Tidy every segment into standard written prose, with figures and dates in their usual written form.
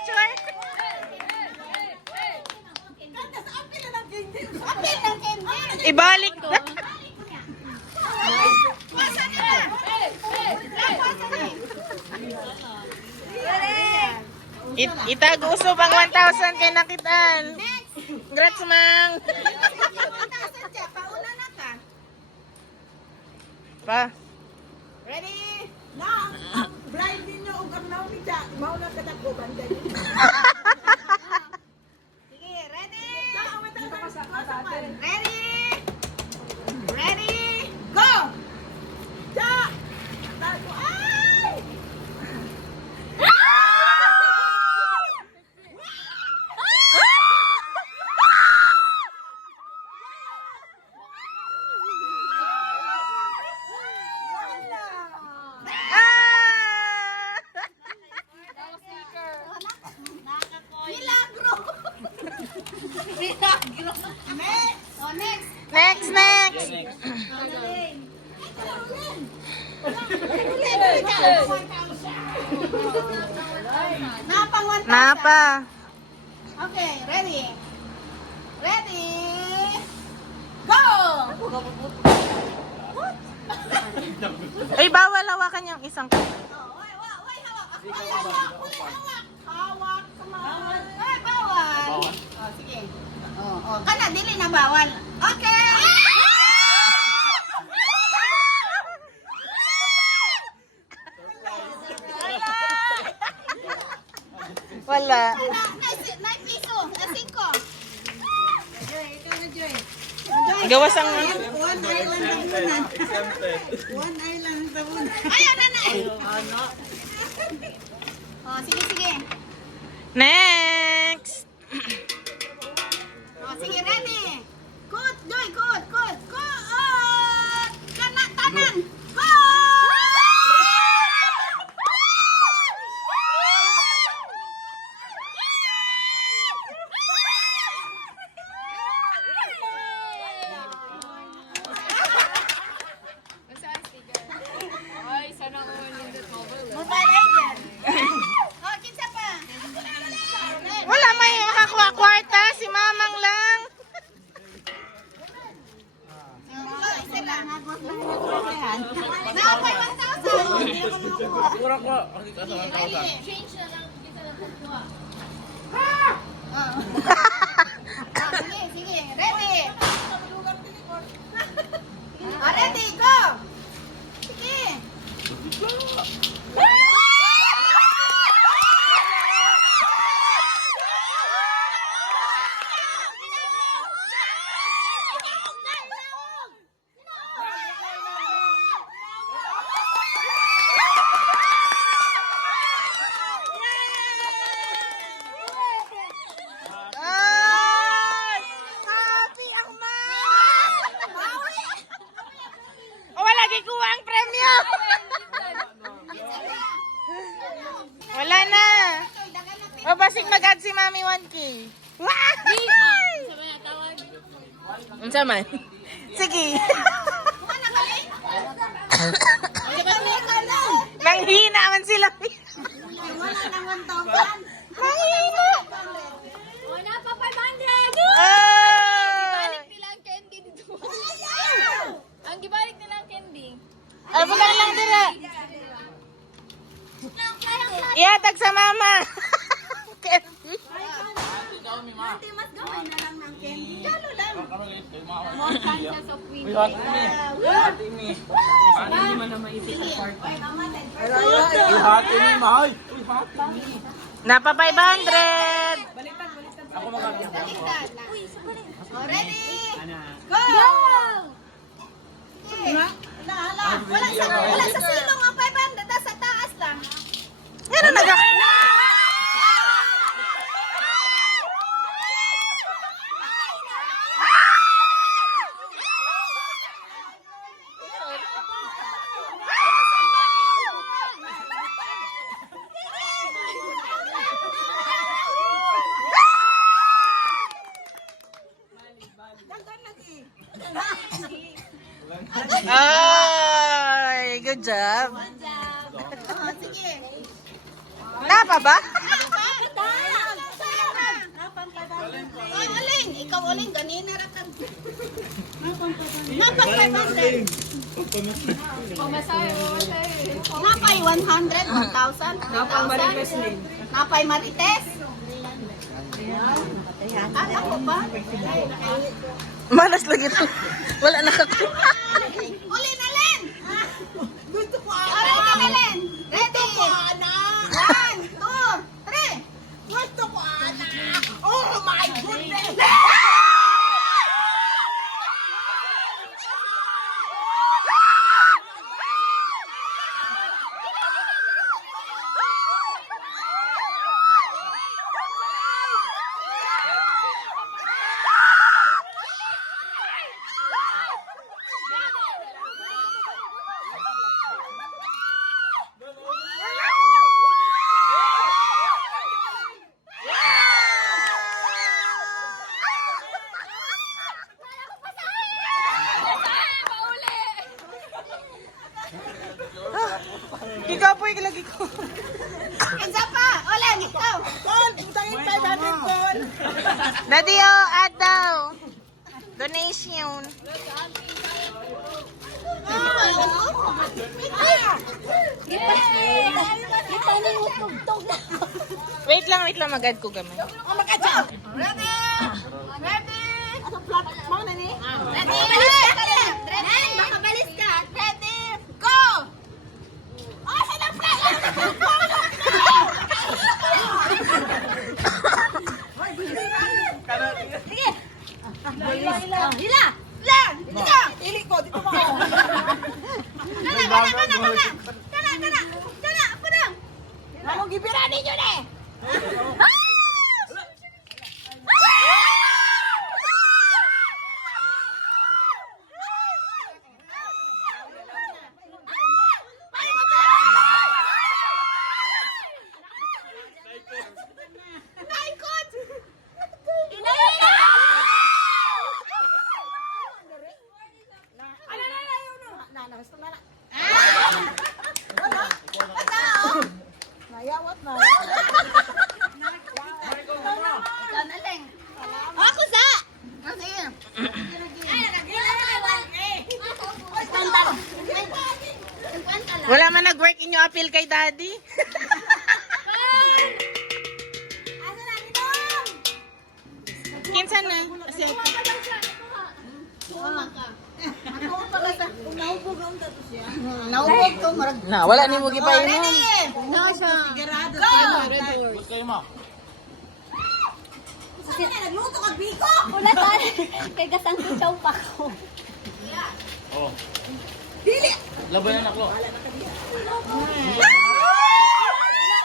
picture. Ibalik na. Itago usop ang 1,000 kay nakitaan. Congrats, Mang. Pa. Ready? Now, blind din nyo ug amnaw ni Jack. Mauna ka na ko banda. Sige, ready? Ready? Ready? Go! Jack! Tago. Ay! Milagro! Milagro! Next! Oh, next! Next. Napang 1,000. Napa. Okay, ready? Ready? Go! Ay, bawal hawakan yung isang. Oh, wait, hawak. Hawak. Hawak. Come on. Ay, bawal. Oh, sige. Oh. Kana, dili na bawal. Okay! Wala. Na piso. Na 5. Joy, ikaw na, Joy. Gawas ang... One island tabunan. One island tabunan. Ayaw na. Oh, sige. Next. Oh, sige, ready. Good, Joy, good. Kana, tanan. Go! Mobile legend. Oh, kinsa pa? Wala may makakuha kwarta. Si Mamang lang. Oh, isa lang. Nakapay 1,000. Kurang ko. Kita sa 1,000. Change na lang. Kita lang kukuha. Sige. Ready? Ready, go! Sige! Ay! Happy ang O, wala kuha ang premyo. Wala na. O, basig mag-add si Mami 1K. Wow! Unsa man? Sige. Nanghina man sila. Wala ng 1,000. Nanghina. Wala pa 500. Ay! Nilang candy dito. Ang gibalik nilang candy. Ay, bukan lang dira. Ihatag sa mama. Candy. Hindi mas gawin na lang ng candy. Kalo lang. More chances of winning. Hati mi. Hindi man na maisip ang part. Ay, mama, Hati mi, mahay. Napa 500. Ako magkakita. Oh, ready? Go! Wala sa silong ang 500. Sa taas lang. Ano naga? Ay, good job. Sige. Napa ba? uling ganina ra ka. Napay 500. Pamasahe. Napay 100, 1,000, 3,000. Napay marites. Ako ba? Malas lagi to. Wala nakakuha. Uli na Len! Gusto ko ana! Uli na Len! Ready? Gusto ko ana! 1, 2, 3! Gusto ko ana! Oh my goodness! Ikaw po yung lagi ko. Isa pa! Ulan, ikaw! Kon! Utangin 500 kon! Daddy, oh, add daw. Donation. Wait lang, mag-add ko gamay. Ready? Ready? Anong plot? Mau na ni? Ready? Balis ka! Ready? Baka balis ka! Ready? Go! Oh, sa na plot! Sige! Hila! Hila! Dito! Hili ko! Dito mo ako! Kana! Padang! Ano gibirani nyo na eh! Ako sa! Sige. Wala man nag-work inyo appeal kay Daddy. Kinsa na? Kasi Naubog to, marag. na, wala ni mo gipainom. Ready? Go! Bus kayo ma. Saan na, nagluto ka, Biko? Wala tayo. Kay gasang kitaw pa ko. Oh. Dili! Labanan ako. Wala ka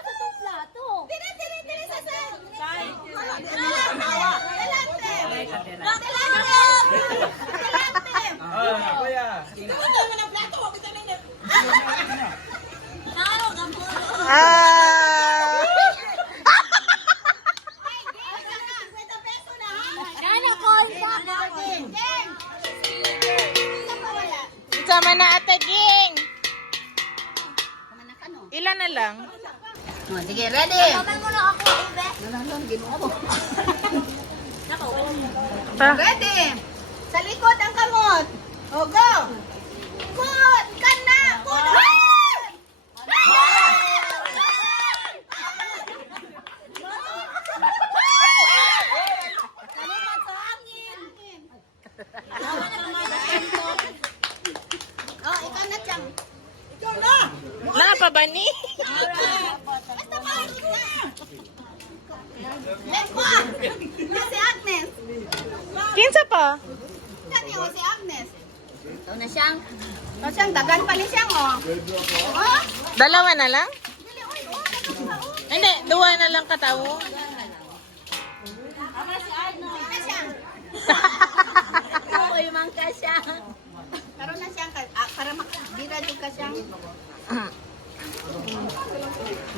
sa itong plato. Dili, sa saan? Kuya. Ah! Gana ko. Sama na ate Ging. Ilan na lang? Sige, ready? Kaman mo na ako, Ibe. Ready? Sa likod ang kamot. O, go! Kut! Kana! Kut! Oh, ikaw na, Chang. Ikaw na! Na pa ba ni? Basta maayos na! Let's go! Na si Agnes. Kinsa pa? Kani o si Agnes. Ito na siyang. Ito siyang, dagan pa ni siyang, oh. Oh? Dalawa na lang? Dili, oy, oh, dagan pa, oh. Hindi, duwa na lang katawo. Na siyang. Ako yung mangka siya. Karoon na siyang, para makabira din ka siyang.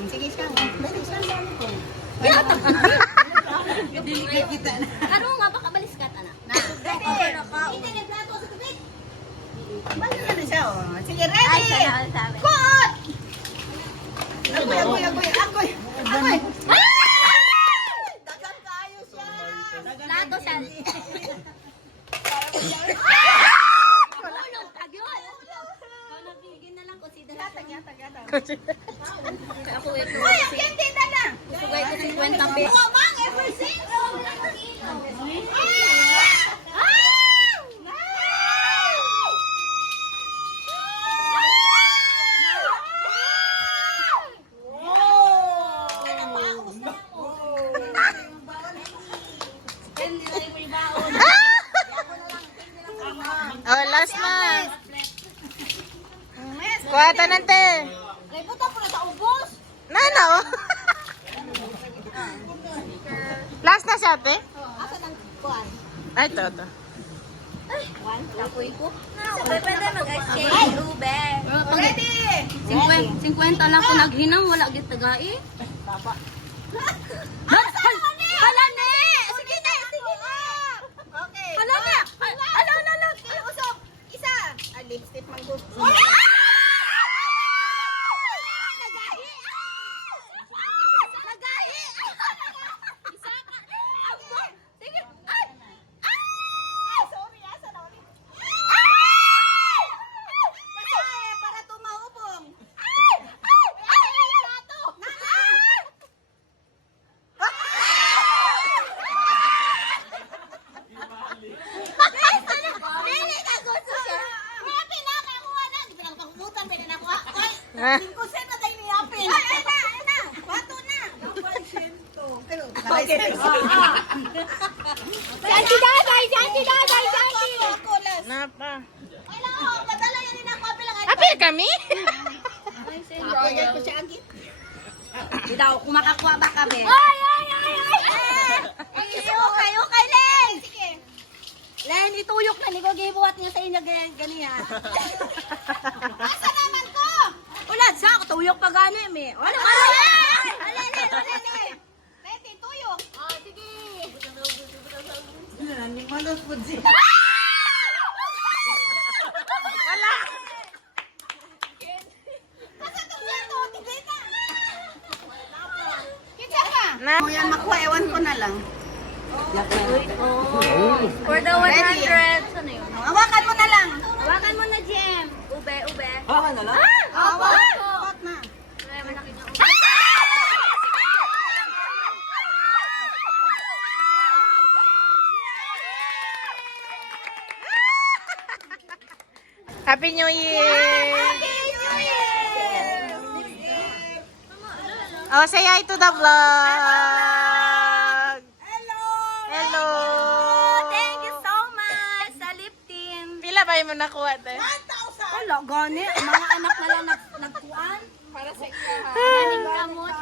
Sige siyang, dali siyang. Ano nga baka balis ka na? Hindi na plato sa tubig. Balik na siya, oh. Sige, Ay, ready? siya na sabi. Kut! Agoy! Dagan kayo siya. Plato siya. pesos. Mang, ever since. Oh, last na. Kuha tanante. Ay, puta po na sa ubos. Nana, oh. Last na siya, ate? Asa ng kuwan? Ay, ito. One, tapoy ko. Pwede mag-exchange, ube. Ready! 50 lang ko naghinang, wala git tagai. Hala, ne! Sige na, sige na! Okay. Hala, ne! Hala! Sige, usok! Isa! Lipstick mang gusto. Nagahi! Nagahi! Isa ka! Sige! Ay! Sorry, asa na ulit? Pasay, para tumaubong. Plato! Dili ka gusto siya. May pinakakuha na. Di lang pangkutan, may nanakuha. Ay, 5% na tayo ni Apin. Ay na. Bato na. 1%. Okay. Janty daday. Ako, last. Napa. Ay lang ako, padala yan din ako. Apil lang. Apil kami? Apil ko siya agit. Di daw, kumakakuha ba kami? Ay! Okay, Len! Sige. Len, ituyok na ni ko gibuhat niya sa inyo ganiya. Asa naman ko? Ulat sa ako tuyok pa gani mi. Ano ba? Alin. Ready, tuyo. Oh, sige. Wala. Asa itong sento? Tigay na. Kitsa ka. Na. Yan makuha, ewan ko na lang. For the 100. Saan yun? Hawakan mo na lang. Hawakan mo na, Jem. Ube. Hawakan na lang? Hawak na. Happy New Year! Oh, say hi to the vlog! Hello! Thank you so much sa lip team. Pila ba yung mo nakuha, te? Wala, gani. Mga anak na lang nagkuhan. Para sa ikaw. Galing kamot.